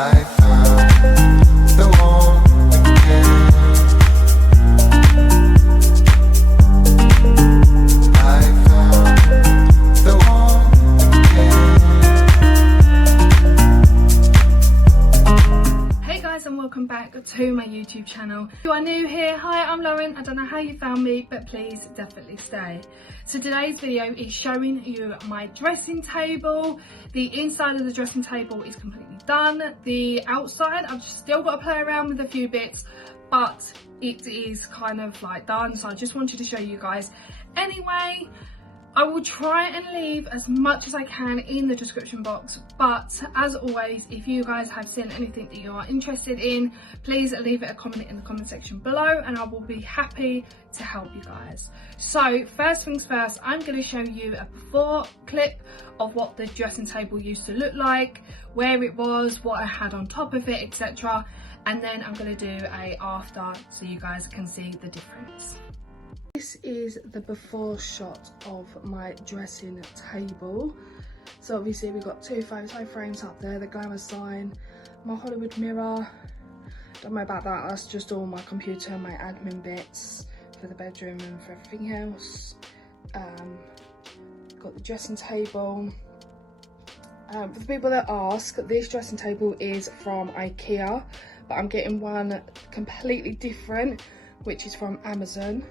I found the one again. I found the one again. Hey guys, and welcome back to my YouTube channel. If you are new here, hi, I'm Lauren. I don't know how you found me, but please definitely stay. So today's video is showing you my dressing table. The inside of the dressing table is completely done. The outside, I've still got to play around with a few bits, but it is kind of like done. So I just wanted to show you guys. Anyway, I will try and leave as much as I can in the description box, but as always, if you guys have seen anything that you are interested in, please leave it a comment in the comment section below and I will be happy to help you guys. So first things first, I'm going to show you a before clip of what the dressing table used to look like, where it was, what I had on top of it, etc. And then I'm going to do a after so you guys can see the difference. This is the before shot of my dressing table. So obviously we've got two photo frames up there, the glamour sign, my Hollywood mirror. Don't know about that, that's just all my computer, my admin bits for the bedroom and for everything else. Got the dressing table. For the people that ask, this dressing table is from IKEA, but I'm getting one completely different, which is from Amazon,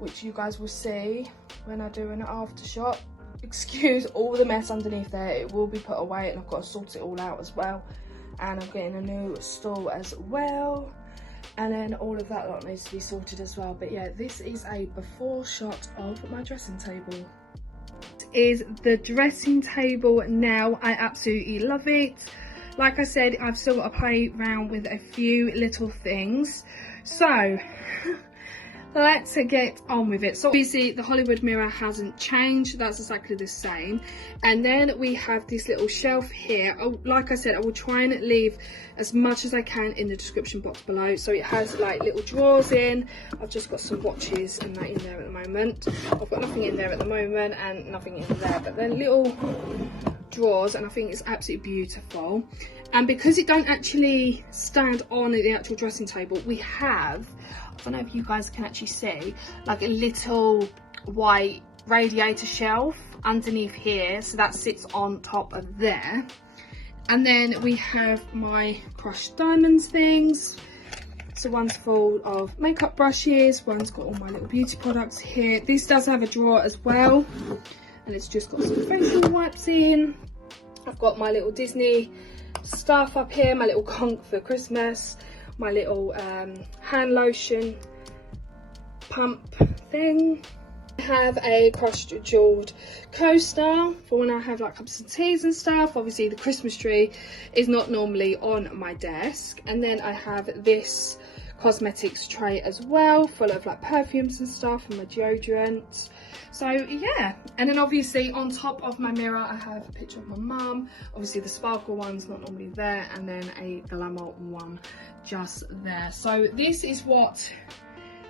which you guys will see when I do an after shot. Excuse all the mess underneath there, it will be put away and I've got to sort it all out as well. And I'm getting a new stool as well, and then all of that lot needs to be sorted as well. But yeah, this is a before shot of my dressing table. This is the dressing table now. I absolutely love it. Like I said, I've still got to play around with a few little things, so let's get on with it. So obviously the Hollywood mirror hasn't changed, that's exactly the same. And then we have this little shelf here. Like I said, I will try and leave as much as I can in the description box below. So it has like little drawers in. I've just got some watches and that in there at the moment. I've got nothing in there at the moment and nothing in there, but then little drawers, and I think it's absolutely beautiful. And because it don't actually stand on the actual dressing table, we have, I don't know if you guys can actually see, like a little white radiator shelf underneath here, so that sits on top of there. And then we have my crushed diamonds things. So one's full of makeup brushes, one's got all my little beauty products here. This does have a drawer as well, and it's just got some facial wipes in. I've got my little Disney stuff up here, my little conch for Christmas, my little hand lotion pump thing. I have a crushed jeweled coaster for when I have like cups and teas and stuff. Obviously the Christmas tree is not normally on my desk. And then I have this cosmetics tray as well, full of like perfumes and stuff and my deodorant. So yeah, and then obviously on top of my mirror I have a picture of my mum. Obviously the sparkle one's not normally there, and then a glamour one just there. So this is what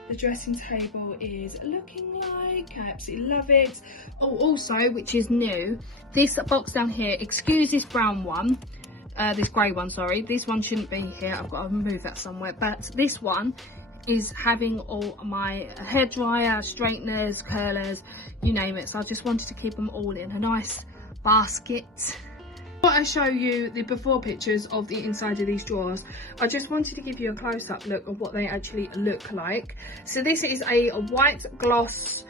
the dressing table is looking like. I absolutely love it. Oh, also, which is new, this box down here, excuse this brown one, this grey one, sorry, this one shouldn't be here, I've got to move that somewhere, but this one is having all my hair dryer, straighteners, curlers, you name it. So I just wanted to keep them all in a nice basket. Before I show you the before pictures of the inside of these drawers, I just wanted to give you a close-up look of what they actually look like. So this is a white gloss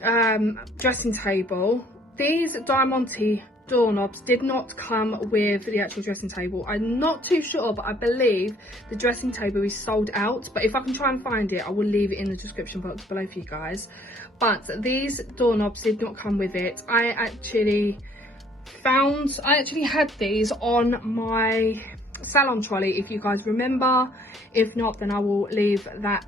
dressing table. These Diamante doorknobs did not come with the actual dressing table. I'm not too sure, but I believe the dressing table is sold out, but if I can try and find it I will leave it in the description box below for you guys. But these doorknobs did not come with it. I actually had these on my salon trolley, if you guys remember. If not, then I will leave that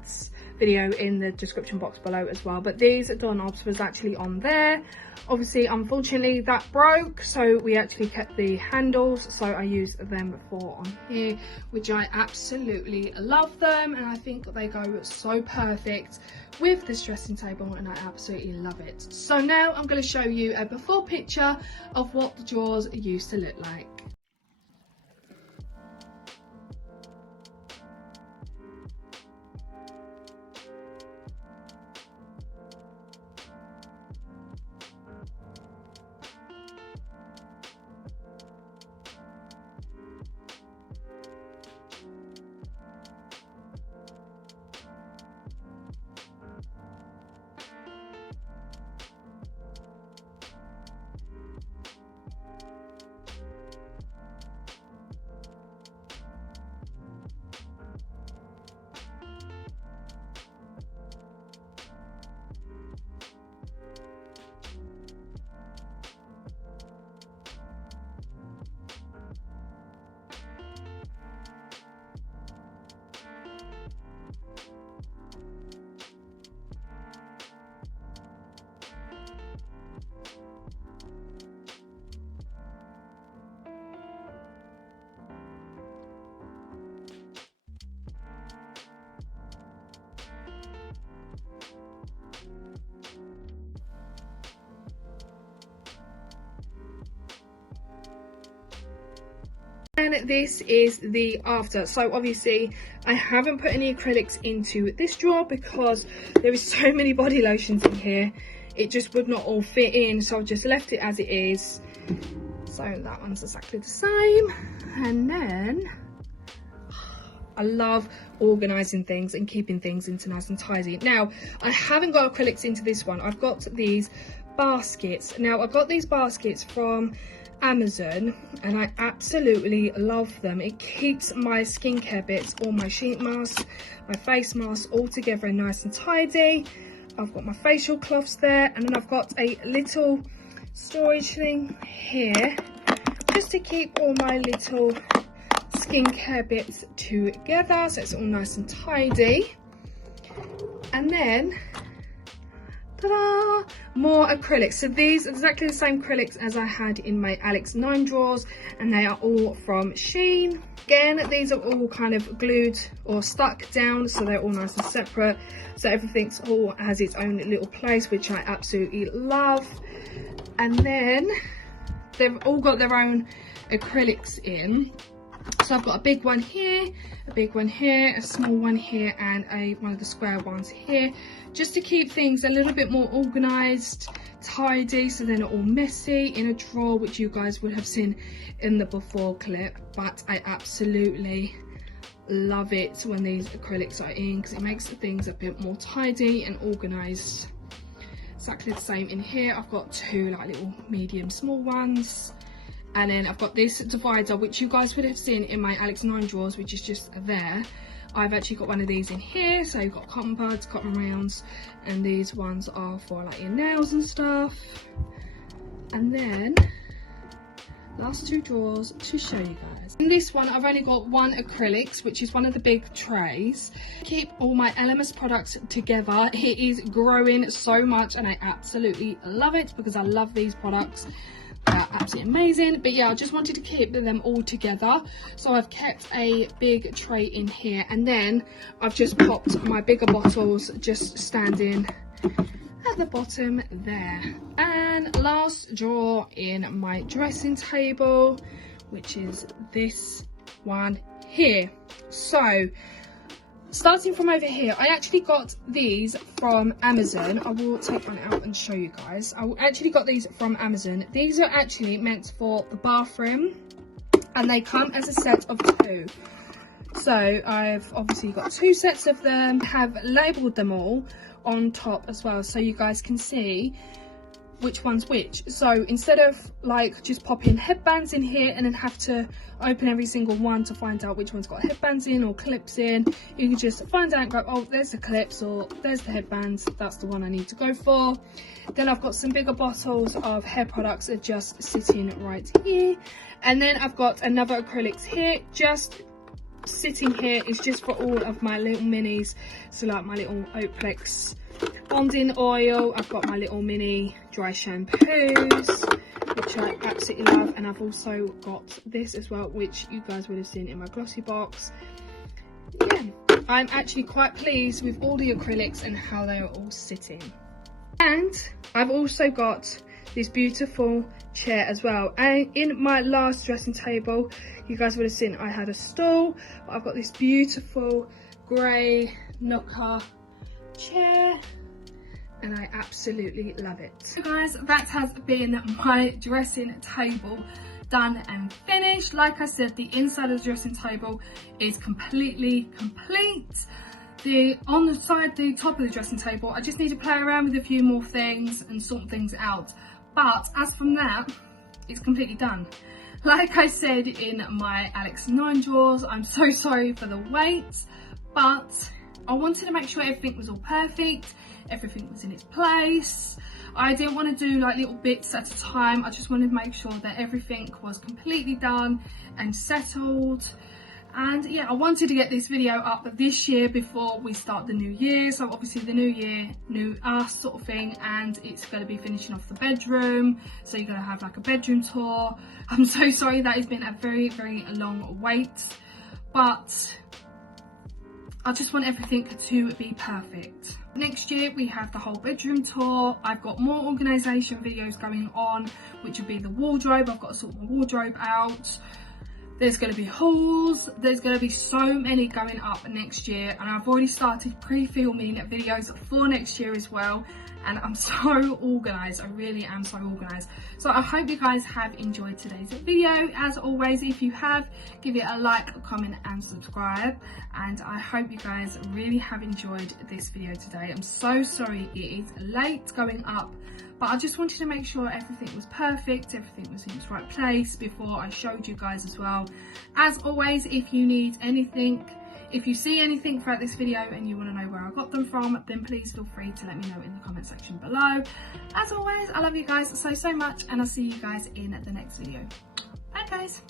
video in the description box below as well. But these doorknobs was actually on there. Obviously, unfortunately, that broke, so we actually kept the handles, so I used them for on here, which I absolutely love them, and I think they go so perfect with this dressing table, and I absolutely love it. So now I'm going to show you a before picture of what the drawers used to look like. and this is the after. So obviously I haven't put any acrylics into this drawer because there is so many body lotions in here, it just would not all fit in, so I've just left it as it is. So that one's exactly the same. And then I love organising things and keeping things into nice and tidy. Now, I haven't got acrylics into this one. I've got these baskets. Now, I got these baskets from Amazon and I absolutely love them. It keeps my skincare bits, all my sheet masks, my face masks all together and nice and tidy. I've got my facial cloths there, and then I've got a little storage thing here just to keep all my little skincare bits together, so it's all nice and tidy. And then ta-da, more acrylics. So these are exactly the same acrylics as I had in my Alex 9 drawers, and they are all from Shein. Again, these are all kind of glued or stuck down, so they're all nice and separate, so everything's all has its own little place, which I absolutely love. And then they've all got their own acrylics in. So I've got a big one here, a big one here, a small one here, and one of the square ones here, just to keep things a little bit more organised, tidy, so they're not all messy in a drawer, which you guys would have seen in the before clip. But I absolutely love it when these acrylics are in, because it makes things a bit more tidy and organised. Exactly the same in here. I've got two like little medium small ones. And then I've got this divider, which you guys would have seen in my Alex 9 drawers, which is just there. I've actually got one of these in here. So you've got cotton buds, cotton rounds, and these ones are for like your nails and stuff. And then last two drawers to show you guys. In this one, I've only got one acrylics, which is one of the big trays. Keep all my LMS products together. It is growing so much and I absolutely love it because I love these products. They're absolutely amazing. But yeah, I just wanted to keep them all together, so I've kept a big tray in here, and then I've just popped my bigger bottles just standing at the bottom there. And last drawer in my dressing table, which is this one here. So starting from over here, I actually got these from Amazon. I will take one out and show you guys. I actually got these from Amazon. These are actually meant for the bathroom, and they come as a set of 2. So I've obviously got 2 sets of them, have labelled them all on top as well, so you guys can see which one's which. So instead of like just popping headbands in here and then have to open every single one to find out which one's got headbands in or clips in, you can just find out and go, oh, there's the clips or there's the headbands, that's the one I need to go for. Then I've got some bigger bottles of hair products that are just sitting right here, and then I've got another acrylics here just sitting here. It's just for all of my little minis, so like my little Oplex bonding oil. I've got my little mini dry shampoos, which I absolutely love, and I've also got this as well, which you guys would have seen in my glossy box. Yeah, I'm actually quite pleased with all the acrylics and how they are all sitting. And I've also got this beautiful chair as well, and in my last dressing table you guys would have seen I had a stool, but I've got this beautiful grey knocker chair and I absolutely love it. So guys, that has been my dressing table done and finished. Like I said, the inside of the dressing table is completely complete. On the side, the top of the dressing table, I just need to play around with a few more things and sort things out, but as from that, it's completely done. Like I said in my Alex 9 drawers, I'm so sorry for the wait, but I wanted to make sure everything was all perfect, everything was in its place. I didn't want to do like little bits at a time. I just wanted to make sure that everything was completely done and settled. And yeah, I wanted to get this video up this year before we start the new year. So obviously the new year, new us sort of thing, and it's going to be finishing off the bedroom. So you're going to have like a bedroom tour. I'm so sorry that it's been a very, very long wait, but I just want everything to be perfect. Next year we have the whole bedroom tour. I've got more organisation videos going on, which would be the wardrobe. I've got to sort my wardrobe out. There's going to be hauls, there's going to be so many going up next year, and I've already started pre-filming videos for next year as well, and I'm so organised. I really am so organised. So I hope you guys have enjoyed today's video. As always, if you have, give it a like, comment and subscribe, and I hope you guys really have enjoyed this video today. I'm so sorry it is late going up, but I just wanted to make sure everything was perfect, everything was in its right place before I showed you guys as well. As always, if you need anything, if you see anything throughout this video and you want to know where I got them from, then please feel free to let me know in the comment section below. As always, I love you guys so much, and I'll see you guys in the next video. Bye guys.